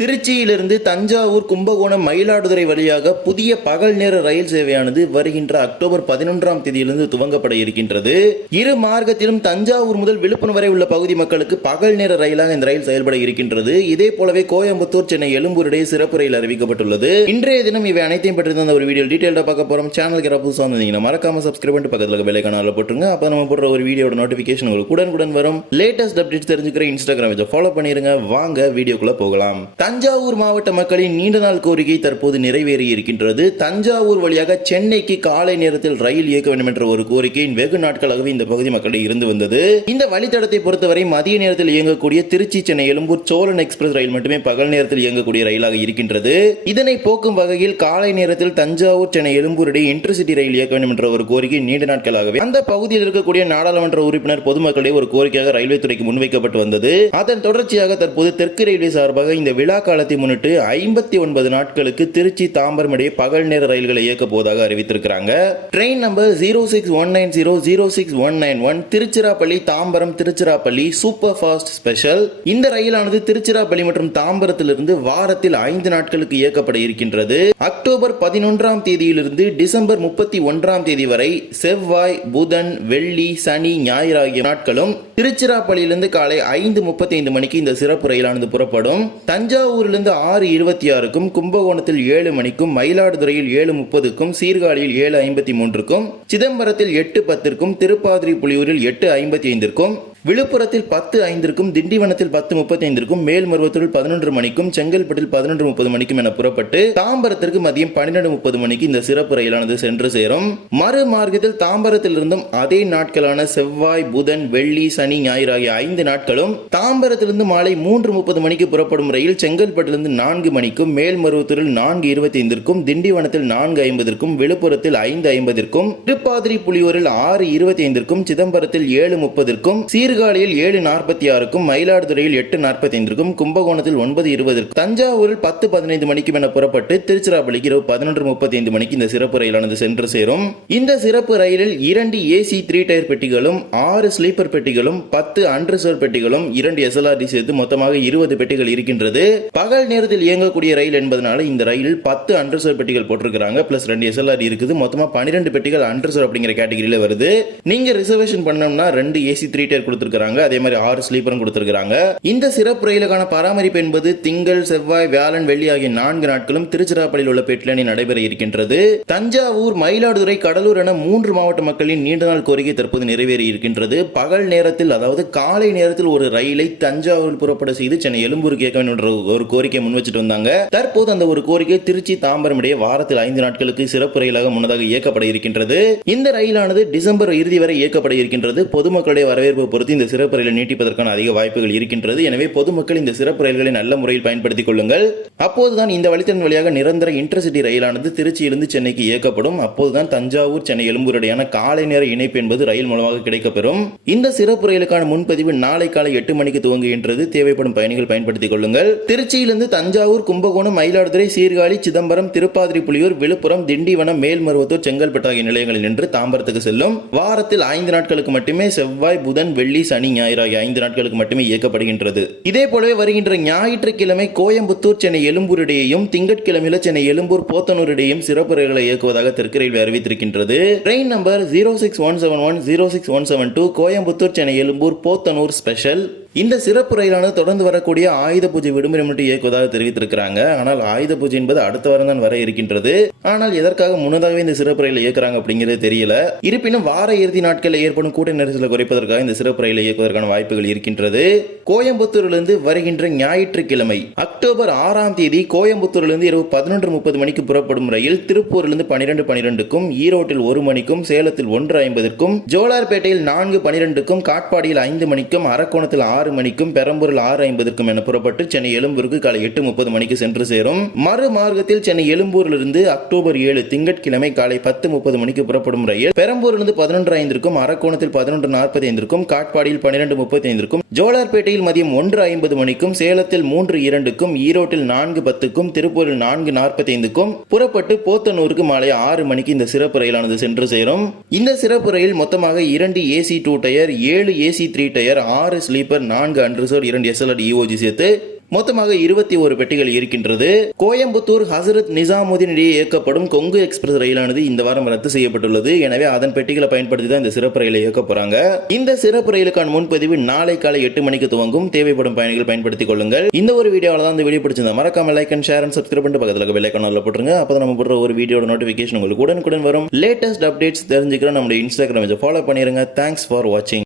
திருச்சியிலிருந்து தஞ்சாவூர் கும்பகோணம் மயிலாடுதுறை வழியாக புதிய பகல் நேர ரயில் சேவையானது வருகின்ற அக்டோபர் பதினொன்றாம் தேதியிலிருந்து துவங்கப்பட இருக்கின்றது. இரு மார்க்கத்திலும் தஞ்சாவூர் முதல் விழுப்புரம் வரை உள்ள பகுதி மக்களுக்கு பகல் நேர ரயிலாக இந்த ரயில் செயல்பட இருக்கின்றது. இதே போலவே கோயம்புத்தூர் சென்னை எழும்பூர் இடையே சிறப்பு ரயில் அறிவிக்கப்பட்டுள்ளது. இன்றைய தினம் இவை அனைத்தையும் பற்றி தான் ஒரு வீடியோ டீட்டெயிலாக பார்க்க போறோம். சேனலுக்கு யாராவது புதுசாக வந்தீங்கன்னா மறக்காம சப்ஸ்கிரைப் பண்ணிட்டு பக்கத்தில் பெல் ஐக்கான போட்டுருங்க. அப்போ நம்ம போடுற ஒரு வீடியோட நோட்டிஃபிகேஷன் உங்களுக்கு உடனுக்குடன் வரும். லேட்டஸ்ட் அப்டேட்ஸ் தெரிஞ்சுக்கிற இன்ஸ்டாகிராம் இதை ஃபாலோ பண்ணிருங்க. வாங்க வீடியோக்குள்ள போகலாம். தஞ்சாவூர் மாவட்ட மக்களின் நீண்ட நாள் கோரிக்கை தற்போது நிறைவேறி இருக்கின்றது. தஞ்சாவூர் வழியாக சென்னைக்கு காலை நேரத்தில் ரயில் இயக்க வேண்டும் என்ற ஒரு கோரிக்கை வெகு நாட்களாகவே இந்த பகுதி மக்களிடையே இருந்து வந்தது. இந்த வழித்தடத்தை பொறுத்தவரை மதிய நேரத்தில் இயங்கக்கூடிய திருச்சி சென்னை எழும்பூர் சோழன் எக்ஸ்பிரஸ் ரயில் மட்டுமே பகல் நேரத்தில் இயங்கக்கூடிய ரயிலாக இருக்கின்றது. இதனை போக்கும் வகையில் காலை நேரத்தில் தஞ்சாவூர் சென்னை எழும்பூர் இடையே இன்டர்சிட்டி ரயில் இயக்க வேண்டும் என்ற ஒரு கோரிக்கை நீண்ட நாட்களாகவே அந்த பகுதியில் இருக்கக்கூடிய நாடாளுமன்ற உறுப்பினர் பொதுமக்களிடையே ஒரு கோரிக்கையாக ரயில்வே துறைக்கு முன்வைக்கப்பட்டு வந்தது. அதன் தொடர்ச்சியாக தற்போது தெற்கு ரயில்வே சார்பாக இந்த விழா காலத்தை முன்னிட்டு ஐம்பத்தி ஒன்பது நாட்களுக்கு திருச்சி தாம்பரம் இடையே பகல் நேர ரயில்களை இயக்க போவதாக அறிவித்திருக்கிறாங்க. Train number zero six one nine zero zero six one nine one Tiruchirappalli Tambaram Tiruchirappalli super fast special இந்த ரயிலானது திருச்சிராப்பள்ளி மற்றும் தாம்பரத்திலிருந்து வாரத்தில் ஐந்து நாட்களுக்கு இயக்கப்பட இருக்கின்றது. அக்டோபர் பதினொன்றாம் தேதியிலிருந்து டிசம்பர் முப்பத்தி ஒன்றாம் தேதி வரை செவ்வாய் புதன் வெள்ளி சனி ஞாயிறு ஆகிய நாட்களும் திருச்சிராப்பள்ளியிலிருந்து காலை ஐந்து முப்பத்தி ஐந்து மணிக்கு இந்த சிறப்பு ரயிலானது புறப்படும். தஞ்சாவூர் தஞ்சாவூரிலிருந்து ஆறு இருபத்தி ஆறுக்கும் கும்பகோணத்தில் ஏழு மணிக்கும் மயிலாடுதுறையில் ஏழு முப்பதுக்கும் சீர்காழியில் ஏழு ஐம்பத்தி மூன்றுக்கும் சிதம்பரத்தில் எட்டு பத்திற்கும் திருப்பாதிரி புலியூரில் எட்டு ஐம்பத்தி ஐந்திற்கும் விழுப்புரத்தில் பத்து ஐந்திற்கும் திண்டிவனத்தில் பத்து முப்பத்தி ஐந்திற்கும் மேல்மருவத்தூரில் பதினொன்று மணிக்கும் செங்கல்பட்டில் பதினொன்று முப்பது மணிக்கும் என புறப்பட்டு தாம்பரத்திற்கு மதியம் பன்னிரண்டு முப்பது மணிக்கு இந்த சிறப்பு ரயிலானது சென்று சேரும். மறு மார்க்கத்தில் தாம்பரத்திலிருந்தும் அதே நாட்களான செவ்வாய் புதன் வெள்ளி சனி ஞாயிறு ஆகிய ஐந்து நாட்களும் தாம்பரத்திலிருந்து மாலை மூன்று முப்பது மணிக்கு புறப்படும் ரயில் செங்கல்பட்டிலிருந்து நான்கு மணிக்கும் மேல்மருவத்தூரில் நான்கு இருபத்தி ஐந்திற்கும் திண்டிவனத்தில் நான்கு ஐம்பதற்கும் விழுப்புரத்தில் ஐந்து ஐம்பதற்கும் திருப்பாதிரி புலியூரில் ஆறு இருபத்தி ஐந்திற்கும் சிதம்பரத்தில் ஏழு முப்பதற்கும் சீர்காழியில் ஏழு நாற்பத்தி ஆறுக்கும் மயிலாடுதுறையில் எட்டு நாற்பத்தி ஐந்திற்கும் கும்பகோணத்தில் ஒன்பது இருபதற்கும் தஞ்சாவூரில் பத்து பதினைந்து மணிக்கும் என புறப்பட்டு திருச்சிராப்பள்ளிக்கு இரவு பதினொன்று முப்பத்தி ஐந்து மணிக்கு இந்த சிறப்பு ரயிலானது சென்று சேரும். இந்த சிறப்பு ரயிலில் இரண்டு ஏசி த்ரீ டயர் பெட்டிகளும் ஆறு ஸ்லீப்பர் பெட்டிகளும் பத்து அன்ரிசர்வ் பெட்டிகளும் இரண்டு எஸ்எல்ஆர்டி சேர்த்து மொத்தமாக இருபது பெட்டிகள் இருக்கின்றது. பகல் நேரத்தில் இயங்கக்கூடிய ரயில் என்பதனால இந்த ரயிலில் பத்து அன்ரிசர்வ் பெட்டிகள் போட்டிருக்கிறாங்க. பிளஸ் ரெண்டு எஸ்எல்ஆர் இருக்குது. மொத்தமாக பன்னிரெண்டு பெட்டிகள் அன்ரிசர்வ் அப்படிங்கிற கேட்டகரியில் வருது. நீங்க ரிசர்வேஷன் பண்ணோம்னா ரெண்டு ஏசி த்ரீ டயர் கொடுத்து கொடுத்திருக்காங்க அதே மாதிரி ஆறு ஸ்லீப்பரும் கொடுத்திருக்காங்க இந்த சிறப்பு ரயிலுக்கான பராமரிப்பு என்பது திங்கள் செவ்வாய் வியாழன் வெள்ளி ஆகிய நான்கு நாட்களும் திருச்சிராப்பள்ளியில் உள்ள பெட்லனில் நடைபெற இருக்கின்றது. தஞ்சாவூர் மயிலாடுதுறை கடலூர் என மூன்று மாவட்ட மக்களின் நீண்ட நாள் கோரிக்கை தற்போது நிறைவேறி இருக்கின்றது. பகல் நேரத்தில் அதாவது காலை நேரத்தில் ஒரு ரயிலை தஞ்சாவூர் புறப்பட செய்து சென்னை எழும்பூர் கேட்க வேண்டும் என்ற ஒரு கோரிக்கை முன் வச்சுட்டு வந்தாங்க. தற்போது அந்த ஒரு கோரிக்கை திருச்சி தாம்பரம் இடையே வாரத்தில் ஐந்து நாட்களுக்கு சிறப்பு ரயிலாக முன்னதாக இயக்கப்பட இருக்கின்றது. இந்த ரயிலானது டிசம்பர் இறுதி வரை இயக்கப்பட இருக்கின்றது. பொதுமக்களுடைய வரவேற்பு பொறுத்து இந்த சிறப்பு ரயிலை நீட்டிப்பதற்கான அதிக வாய்ப்புகள் இருக்கின்றது. எனவே பொதுமக்கள் இந்த சிறப்பு ரயில்களை நல்ல முறையில் பயன்படுத்திக் கொள்ளுங்கள். அப்போதுதான் இந்த வழித்தடம் வழியாக நிரந்தர இன்டர்சிட்டி ரயிலானது திருச்சியிலிருந்து சென்னைக்கு இயக்கப்படும். அப்போதுதான் தஞ்சாவூர் சென்னை எழும்பூர் இடையான காலை நேர இணைப்பு என்பது ரயில் மூலமாக கிடைக்கப்பெறும். இந்த சிறப்பு ரயிலுக்கான முன்பதிவு நாளை காலை எட்டு மணிக்கு துவங்குகின்றது. தேவைப்படும் பயணிகள் பயன்படுத்திக் கொள்ளுங்கள். திருச்சியிலிருந்து தஞ்சாவூர் கும்பகோணம் மயிலாடுதுறை சீர்காழி சிதம்பரம் திருப்பாதிரி புலியூர் விழுப்புரம் திண்டிவனம் மேல்மருவத்தூர் செங்கல்பட்டு ஆகிய நிலையங்களில் நின்று தாம்பரத்துக்கு செல்லும். வாரத்தில் ஐந்து நாட்களுக்கு மட்டுமே செவ்வாய் புதன் வெள்ளி சனி ஞாயிறு ஆகிய ஐந்து நாட்களுக்கு மட்டுமே இயக்கப்படுகின்றது. இதே போலவே வருகின்ற ஞாயிற்றுக்கிழமை கோயம்புத்தூர் சென்னை எழும்பூர் திங்கட்கிழமையில சென்னை எழும்பூர் போத்தனூரிடையும் சிறப்பு ரயில்களை இயக்குவதாக தெற்கு railway அறிவித்திருக்கின்றது. Train number zero six one seven one zero six one seven two Coimbatore Chennai Egmore Podanur special இந்த சிறப்பு ரயிலானது தொடர்ந்து வரக்கூடிய ஆயுத பூஜை விடுமுறை மட்டும் இயக்குவதாக தெரிவித்திருக்கிறாங்க. ஆனால் ஆயுத பூஜை என்பது அடுத்த வாரம் தான் வர இருக்கின்றது. ஆனால் எதற்காக முன்னதாகவே இந்த சிறப்பு ரயிலை இயக்குறாங்க அப்படிங்கிறது தெரியல. இருப்பினும் வார இறுதி நாட்களில் ஏற்படும் கூட்ட நெரிசலை குறைப்பதற்காக இந்த சிறப்புரையில இயக்குவதற்கான வாய்ப்புகள் இருக்கின்றது. கோயம்புத்தூரிலிருந்து வருகின்ற ஞாயிற்றுக்கிழமை அக்டோபர் ஆறாம் தேதி கோயம்புத்தூரிலிருந்து இரவு பதினொன்று முப்பது மணிக்கு புறப்படும் ரயில் திருப்பூரிலிருந்து பனிரெண்டு பனிரெண்டுக்கும் ஈரோட்டில் ஒரு மணிக்கும் சேலத்தில் ஒன்று ஐம்பதுக்கும் ஜோலார்பேட்டையில் நான்கு பனிரெண்டுக்கும் காட்பாடியில் ஐந்து மணிக்கும் அரக்கோணத்தில் ஆறு ஆறு மணிக்கும் பெரம்பூரில் ஆறு ஐம்பதுக்கும் என புறப்பட்டு சென்னை எழும்பூருக்கு காலை எட்டு முப்பது மணிக்கு சென்று சேரும். மறு மார்க்கத்தில் சென்னை எழும்பூரிலிருந்து அக்டோபர் ஏழு திங்கட்கிழமை காலை பத்து முப்பது மணிக்கு புறப்படும் ரயில் பெரம்பூரிலிருந்து பதினொன்று ஐந்திற்கும் அரக்கோணத்தில் பதினொன்று நாற்பத்தி ஐந்திற்கும் காட்பாடியில் பன்னிரண்டு முப்பத்தி ஐந்திற்கும் ஜோலார்பேட்டையில் மதியம் ஒன்று ஐம்பது மணிக்கும் சேலத்தில் மூன்று இரண்டுக்கும் ஈரோட்டில் நான்கு பத்துக்கும் திருப்பூரில் நான்கு நாற்பத்தி ஐந்துக்கும் புறப்பட்டு போத்தனூருக்கு மாலை ஆறு மணிக்கு இந்த சிறப்பு ரயிலானது சென்று சேரும். இந்த சிறப்பு ரயில் மொத்தமாக இரண்டு ஏசி டூ டயர் ஏழு ஏசி த்ரீ டயர் ஆறு ஸ்லீப்பர் நான்கு அன்ரிசர்வ் இரண்டு எஸ்எல்ஆர் இஓஜி சேர்த்து மொத்தமாக இருபத்தி ஒரு பெட்டிகள் இருக்கின்றது. கோயம்புத்தூர் ஹசரத் நிசாமுதீன் இடையே இயக்கப்படும் கொங்கு எக்ஸ்பிரஸ் ரயிலானது இந்த வாரம் ரத்து செய்யப்பட்டுள்ளது. எனவே அதன் பெட்டிகளை பயன்படுத்தி தான் இந்த சிறப்பு ரயிலை இயக்க போறாங்க. இந்த சிறப்பு ரயிலுக்கான முன்பதிவு நாளை காலை எட்டு மணிக்கு துவங்கும். தேவைப்படும் பயணிகள் பயன்படுத்திக் கொள்ளுங்கள். இந்த ஒரு வீடியோவில் தான் இந்த வீடியோ பிடிச்சிருந்தா மறக்காம like and share and subscribe பண்ணி பக்கத்தில் பெல் ஐக்கானில் போட்டுருங்க. அப்போ நம்ம போடுற ஒரு வீடியோட நோட்டிஃபிகேஷன் உங்களுக்கு உடனுக்குடன் வரும். லேட்டஸ்ட் அப்டேட்ஸ் தெரிஞ்சுக்கிற நம்மளுடைய இன்ஸ்டாகிராம் ஃபாலோ பண்ணிருங்க. தேங்க்ஸ் ஃபார் வாட்சிங்